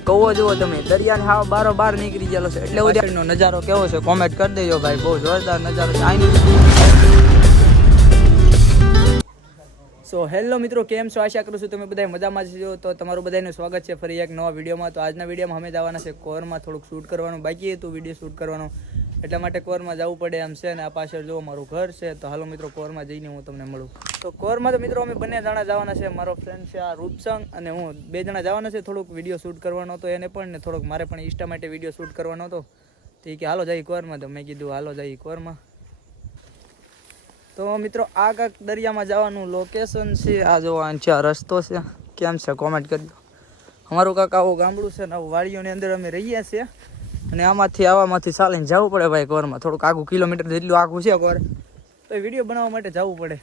કવો જુઓ તમે, દરિયાને હાવ બારો બાર નીકળી ગયેલો છે. એટલે ઉદ્યાનો નજારો કેવો છે કોમેન્ટ કરી દેજો ભાઈ. બહુ જોરદાર નજારો છે આની. સો હેલો મિત્રો, કેમ છો? આશા કરું છું તમે બધા મજામાં છો. તો તમારું બધાનું સ્વાગત છે ફરી એક નવા વિડીયોમાં. તો આજના વિડીયોમાં અમે જવાના છે કોરમાં. થોડુંક શૂટ કરવાનું બાકી હતું, વિડીયો શૂટ કરવાનો, એટલા માટે કોરમાં જવું પડે એમ છે. ને આ પાછળ જો મારું ઘર છે. તો હાલો મિત્રો, કોરમાં જઈને હું તમને મળું. તો કોરમાં તો મિત્રો અમે બંને જણા જવાના છે. મારો ફ્રેન્ડ છે આ રૂપસંગ અને હું, બે જણા જવાના છે. થોડુંક વિડીયો શૂટ કરવાનો હતો એને પણ, ને થોડોક મારે પણ ઇન્સ્ટા માટે વિડીયો શૂટ કરવાનો હતો. તો એ કે હાલો જઈ કોરમાં. તો મેં કીધું હાલો જઈ કોરમાં. તો મિત્રો આ કાંક દરિયામાં જવાનું લોકેશન છે. આ જો આ રસ્તો છે, કેમ છે કોમેન્ટ કરજો. અમારું કાંક આવું ગામડું છે ને આવું વાડીઓની અંદર અમે રહીએ છીએ. અને આમાંથી ચાલીને જવું પડે ભાઈ કોરમાં. થોડુંક આખું કિલોમીટર જેટલું આખું છે કોર. તો વિડીયો બનાવવા માટે જવું પડે.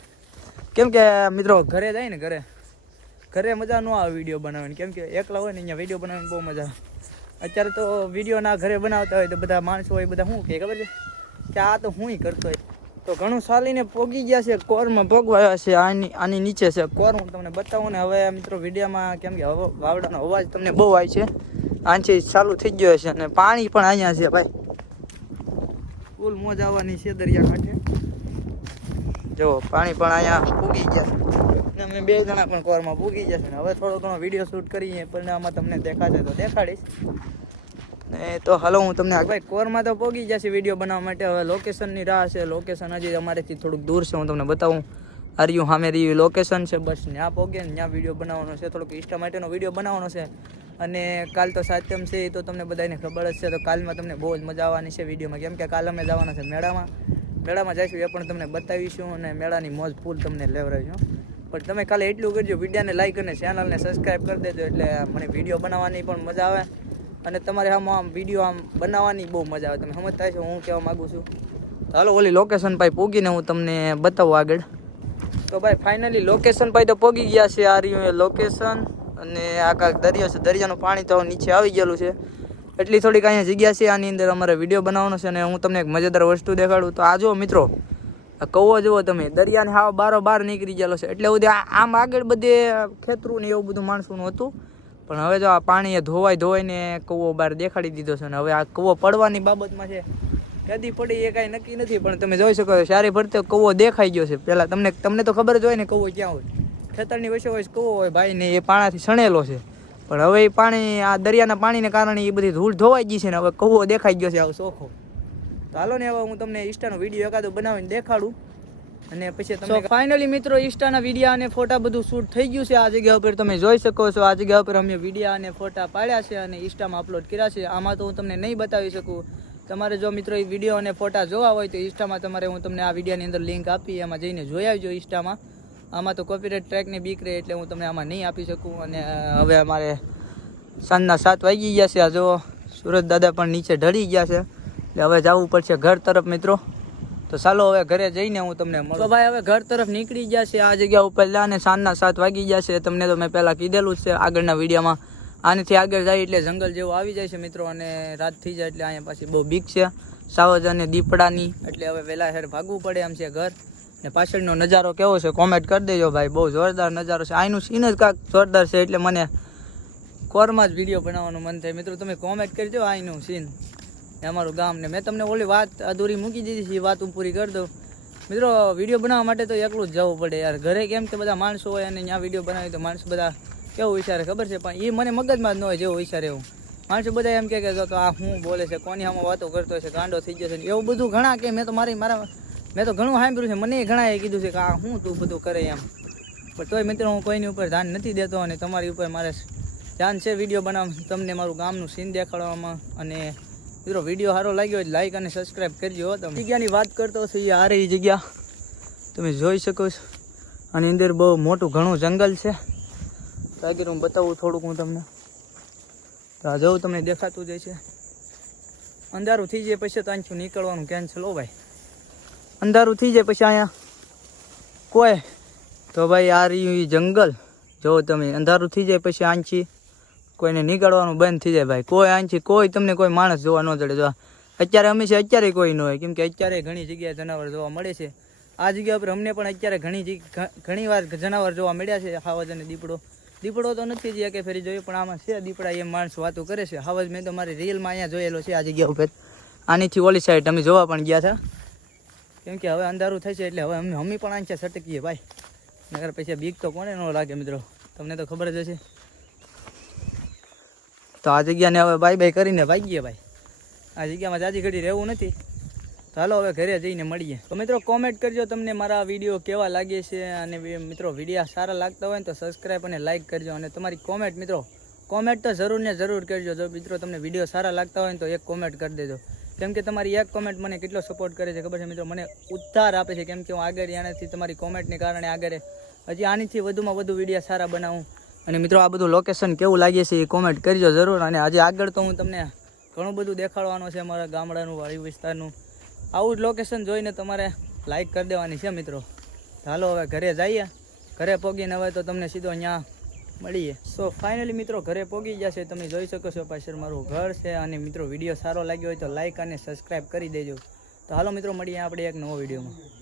કેમ કે મિત્રો ઘરે જાય ને ઘરે મજા ન આવે વિડીયો બનાવવાની. કેમ કે એકલા હોય ને અહીંયા વિડીયો બનાવવાની બહુ મજા આવે. અત્યારે તો વિડીયો ના ઘરે બનાવતા હોય તો બધા માણસો હોય, બધા શું કહે ખબર છે કે આ તો હું કરતો હોય. તો ઘણું ચાલીને પોગી ગયા છે કોરમાં, ભોગવાયા છે. આની નીચે છે કોર. હું તમને બતાવું ને હવે મિત્રો વિડીયોમાં. કેમ કે વાવડાનો અવાજ તમને બહુ આવે છે. આથી ચાલુ થઈ ગયો છે અને પાણી પણ અહીંયા છે ભાઈ. ફૂલ મોજ આવવાની છે દરિયા કાંઠે. જો પાણી પણ અહીંયા પૂગી ગયા છે. અમે બે જણા પણ કોરમાં પૂગી ગયા છે. ને હવે થોડો ઘણો વિડીયો શૂટ કરીએ પણ આમાં તમને દેખાશે તો દેખાડીશ. ને તો હાલો હું તમને ભાઈ કોરમાં તો પોગી જશે વિડીયો બનાવવા માટે. હવે લોકેશનની રાહ છે. લોકેશન હજી અમારેથી થોડુંક દૂર છે. હું તમને બતાવું. આ રહ્યું સામે રહ્યું લોકેશન છે. બસ ત્યાં પોગે ને ત્યાં વિડીયો બનાવવાનો છે. થોડુંક ઇન્સ્ટા માટેનો વિડીયો બનાવવાનો છે. અને કાલ તો સાતમ છે એ તો તમને બધાને ખબર જ છે. તો કાલમાં તમને બહુ જ મજા આવવાની છે વિડીયોમાં. કેમ કે કાલ અમે જવાના છે મેળામાં જઈશું, એ પણ તમને બતાવીશું. અને મેળાની મોજ ફૂલ તમને લેવડાવીશું. પણ તમે કાલે એટલું કરજો, વિડીયોને લાઈક અને ચેનલને સબસ્ક્રાઈબ કરી દેજો. એટલે મને વિડીયો બનાવવાની પણ મજા આવે અને તમારે આમ વિડીયો આમ બનાવવાની બહુ મજા આવે. તમે સમજતા છો હું કહેવા માગું છું. હાલો ઓલી લોકેશન ભાઈ પૂગીને હું તમને બતાવું આગળ. તો ભાઈ ફાઇનલી લોકેશન ભાઈ તો પોગી ગયા છે. આ રહ્યું એ લોકેશન. અને આ કાંક દરિયો છે. દરિયાનું પાણી તો નીચે આવી ગયેલું છે. એટલી થોડીક અહીંયા જગ્યા છે. આની અંદર અમારે વિડીયો બનાવવાનો છે. અને હું તમને એક મજેદાર વસ્તુ દેખાડું. તો આ જો મિત્રો, આ કવો જુઓ તમે, દરિયાને હાવ બારો બાર નીકળી ગયેલો છે. એટલે સુધી આમ આગળ બધે ખેતરું ને એવું બધું માણસોનું હતું. પણ હવે જો આ પાણીએ ધોવાઈને કૂવો બહાર દેખાડી દીધો છે. અને હવે આ કૂવો પડવાની બાબતમાં છે. કદી પડી એ કાંઈ નક્કી નથી. પણ તમે જોઈ શકો છો સારી ભરતે કૂવો દેખાઈ ગયો છે. પહેલાં તમને તો ખબર જ હોય ને કૂવો ક્યાં હોય. ખેતરની વચ્ચે હોય કૂવો હોય ભાઈ ને, એ પાણાથી સણેલો છે. પણ હવે એ પાણી, આ દરિયાના પાણીને કારણે એ બધી ધૂળ ધોવાઈ ગઈ છે ને હવે કૂવો દેખાઈ ગયો છે આવો ચોખ્ખો. તો હાલો ને હવે હું તમને ઇન્સ્ટાનો વિડીયો એકાદો બનાવીને દેખાડું. અને પછી તમને ફાઇનલી મિત્રો ઇન્સ્ટાના વિડીયા અને ફોટા બધું શૂટ થઈ ગયું છે. આ જગ્યા ઉપર તમે જોઈ શકો છો. આ જગ્યા ઉપર અમે વિડીયા અને ફોટા પાડ્યા છે અને ઇન્સ્ટામાં અપલોડ કર્યા છે. આમાં તો હું તમને નહીં બતાવી શકું. તમારે જો મિત્રો એ વિડીયો અને ફોટા જોવા હોય તો ઇન્સ્ટામાં તમારે હું તમને આ વિડીયોની અંદર લિંક આપી, એમાં જઈને જોઈ આવજો ઇન્સ્ટામાં. આમાં તો કોપીરાઇટ ટ્રેકની બીક રહે એટલે હું તમને આમાં નહીં આપી શકું. અને હવે અમારે સાંજના 7 વાગી ગયા છે. આ જો સુરત દાદા પણ નીચે ઢળી ગયા છે. એટલે હવે જવું પડશે ઘર તરફ મિત્રો. તો ચાલો હવે ઘરે જઈને હું તમને મળું. તો ભાઈ હવે ઘર તરફ નીકળી ગયા છે આ જગ્યા ઉપર. અને સાંજના 7 વાગી ગયા છે. તમને તો મેં પહેલાં કીધેલું જ છે આગળના વિડીયોમાં. આનાથી આગળ જાય એટલે જંગલ જેવું આવી જાય છે મિત્રો. અને રાત થઈ જાય એટલે અહીંયા પાછી બહુ બીક છે સાવજ અને દીપડાની. એટલે હવે વહેલા હેર ભાગવું પડે એમ છે ઘર. ને પાછળનો નજારો કેવો છે કોમેન્ટ કરી દેજો ભાઈ. બહુ જોરદાર નજારો છે. અહીંનું સીન જ કાંઈક જોરદાર છે. એટલે મને કોરમાં જ વિડીયો બનાવવાનું મન થાય મિત્રો. તમે કોમેન્ટ કરજો અહીંનું સીન, અમારું ગામ. ને મેં તમને ઓલી વાત અધૂરી મૂકી દીધી છે, એ વાત હું પૂરી કરી દઉં મિત્રો. વિડીયો બનાવવા માટે તો એકલું જ જવું પડે યાર. ઘરે કેમ કે બધા માણસો હોય અને ત્યાં વિડીયો બનાવી તો માણસો બધા કેવું વિચારે ખબર છે. પણ એ મને મગજમાં જ ન હોય જેવું વિચારે એવું. માણસો બધા એમ કહે તો આ શું બોલે છે, કોની આમાં વાતો કરતો છે, ગાંડો થઈ જશે એવું બધું ઘણા કે. મેં તો ઘણું સાંભળ્યું છે. મને ઘણા એ કીધું છે કે આ શું તું બધું કરે એમ. પણ તોય મિત્રો હું કોઈની ઉપર ધ્યાન નથી દેતો. અને તમારી ઉપર મારે ધ્યાન છે વિડીયો બનાવવામાં, તમને મારું ગામનું સીન દેખાડવામાં. અને મિત્રો વિડીયો સારો લાગ્યો હોય લાઈક અને સબસ્ક્રાઈબ કરજો. તમે જગ્યાની વાત કરતો છો એ આ રહી જગ્યા તમે જોઈ શકો છો. આની અંદર બહુ મોટું ઘણું જંગલ છે. તો આગળ હું બતાવું થોડુંક હું તમને. તો આ જવું તમને દેખાતું જાય છે. અંધારું થઈ જાય પછી તો અહીંથી નીકળવાનું કેન્સલ. હો ભાઈ અંધારું થઈ જાય પછી અહીંયા કોઈ તો ભાઈ આ રહ્યું જંગલ. જો તમે અંધારું થઈ જાય પછી અહીંથી કોઈને નીકળવાનું બંધ થઈ જાય ભાઈ. કોઈ અહીંથી તમને કોઈ માણસ જોવા ન જડે. જો અત્યારે અમે છે અત્યારે કોઈ ન હોય. કેમ કે અત્યારે ઘણી જગ્યાએ જનાવર જોવા મળે છે. આ જગ્યા પર અમને પણ અત્યારે ઘણી વાર જનાવર જોવા મળ્યા છે, હાવજ અને દીપડો. દીપડો તો નથી જ કે ફેરી જોયું, પણ આમાં છે દીપડા, એમ માણસો વાતો કરે છે. હવે મેં તો મારી રીલમાં અહીંયા જોયેલો છે આ જગ્યા ઉપર. આનીથી ઓલી સાઈડ અમે જોવા પણ ગયા હતા, કેમ કે હવે અંધારું થશે એટલે હવે અમે પણ આંચા સટકીએ ભાઈ, નગર પછી બીક તો કોને ન લાગે મિત્રો, તમને તો ખબર જ હશે. તો આ જગ્યાને હવે બાય બાય કરીને ભાગીએ ભાઈ, આ જગ્યામાં જાજી ઘડી રહેવું નથી. તો હાલો હવે ઘરે જઈને મળીએ. તો મિત્રો કોમેન્ટ કરજો તમને મારા વિડીયો કેવા લાગે છે, અને મિત્રો વિડીયો સારા લાગતા હોય ને તો સબસ્ક્રાઈબ અને લાઇક કરજો, અને તમારી કોમેન્ટ મિત્રો કોમેન્ટ તો જરૂર ને જરૂર કરજો. જો મિત્રો તમને વિડીયો સારા લાગતા હોય ને તો એક કોમેન્ટ કરી દેજો, કેમ કે તમારી એક કોમેન્ટ મને કેટલો સપોર્ટ કરે છે ખબર છે મિત્રો, મને ઉત્સાહ આપે છે, કેમ કે હું આગળ આનાથી તમારી કોમેન્ટને કારણે આગળ હજી આનીથી વધુમાં વધુ વિડીયો સારા બનાવું. અને મિત્રો આ બધું લોકેશન કેવું લાગે છે એ કોમેન્ટ કરજો જરૂર. અને આજે આગળ તો હું તમને ઘણું બધું દેખાડવાનું છે અમારા ગામડાનું, વાયુ વિસ્તારનું. આવું જ લોકેશન જોઈને તમારે લાઈક કરી દેવાની છે મિત્રો. ચાલો હવે ઘરે જઈએ, ઘરે પહોંચીને હવે તો તમને સીધો અહીંયા મળીએ. સો ફાઇનલી મિત્રો ઘરે પહોંચી જશે, તમે જોઈ શકો છો પાછળ મારું ઘર છે. અને મિત્રો વિડીયો સારો લાગ્યો હોય તો લાઈક અને સબસ્ક્રાઈબ કરી દેજો. તો હાલો મિત્રો મળીએ આપણે એક નવો વિડીયોમાં.